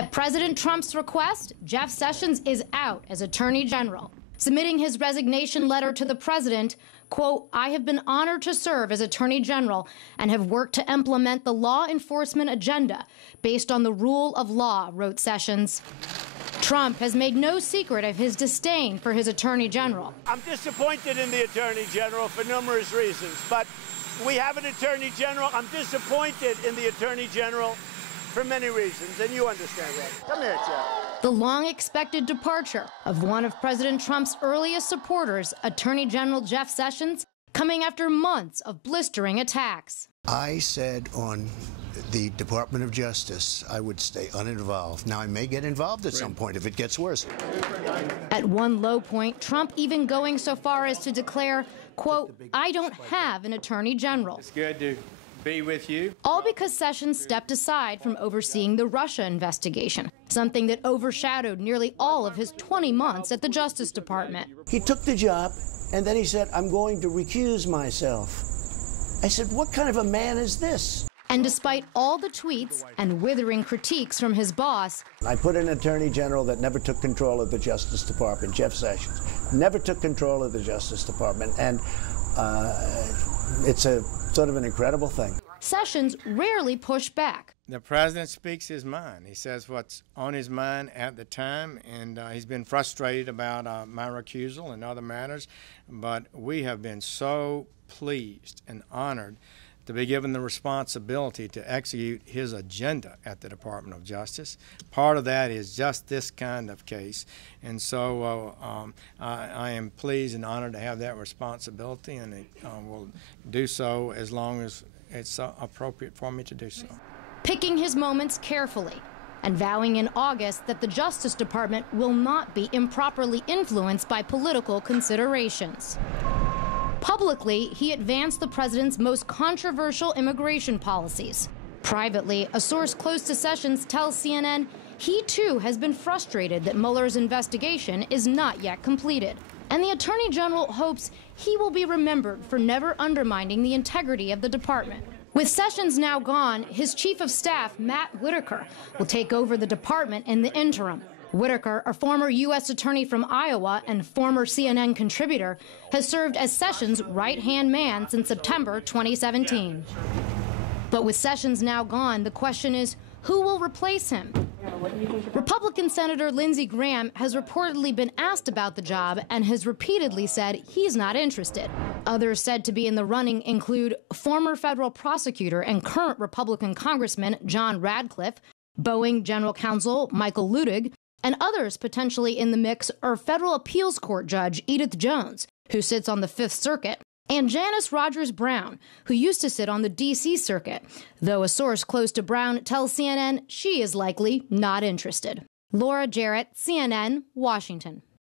At President Trump's request, Jeff Sessions is out as Attorney General, submitting his resignation letter to the president. Quote, "I have been honored to serve as Attorney General and have worked to implement the law enforcement agenda based on the rule of law," wrote Sessions. Trump has made no secret of his disdain for his Attorney General. I'm disappointed in the Attorney General for numerous reasons, but we have an Attorney General. I'm disappointed in the Attorney General for many reasons, and you understand that. Come here, Jeff. The long-expected departure of one of President Trump's earliest supporters, Attorney General Jeff Sessions, coming after months of blistering attacks. I said on the Department of Justice I would stay uninvolved. Now, I may get involved at some point if it gets worse. At one low point, Trump even going so far as to declare, quote, "I don't have an Attorney General." It's good to be with you. All because Sessions stepped aside from overseeing the Russia investigation, something that overshadowed nearly all of his 20 months at the Justice Department. He took the job, and then he said, "I'm going to recuse myself." I said, "What kind of a man is this?" And despite all the tweets and withering critiques from his boss, I put an Attorney General that never took control of the Justice Department, Jeff Sessions, never took control of the Justice Department, and it's a sort of an incredible thing. Sessions rarely pushed back. The president speaks his mind. He says what's on his mind at the time, and he's been frustrated about my recusal and other matters, but we have been so pleased and honored to be given the responsibility to execute his agenda at the Department of Justice. Part of that is just this kind of case, and so I am pleased and honored to have that responsibility, and it will do so as long as it's appropriate for me to do so. Picking his moments carefully and vowing in August that the Justice Department will not be improperly influenced by political considerations. Publicly, he advanced the president's most controversial immigration policies. Privately, a source close to Sessions tells CNN he too has been frustrated that Mueller's investigation is not yet completed. And the Attorney General hopes he will be remembered for never undermining the integrity of the department. With Sessions now gone, his chief of staff, Matt Whitaker, will take over the department in the interim. Whitaker, a former U.S. attorney from Iowa and former CNN contributor, has served as Sessions' right-hand man since September 2017. But with Sessions now gone, the question is, who will replace him? Republican Senator Lindsey Graham has reportedly been asked about the job and has repeatedly said he's not interested. Others said to be in the running include former federal prosecutor and current Republican Congressman John Radcliffe, Boeing General Counsel Michael Luttig, and others potentially in the mix are federal appeals court judge Edith Jones, who sits on the Fifth Circuit, and Janice Rogers Brown, who used to sit on the D.C. Circuit, though a source close to Brown tells CNN she is likely not interested. Laura Jarrett, CNN, Washington.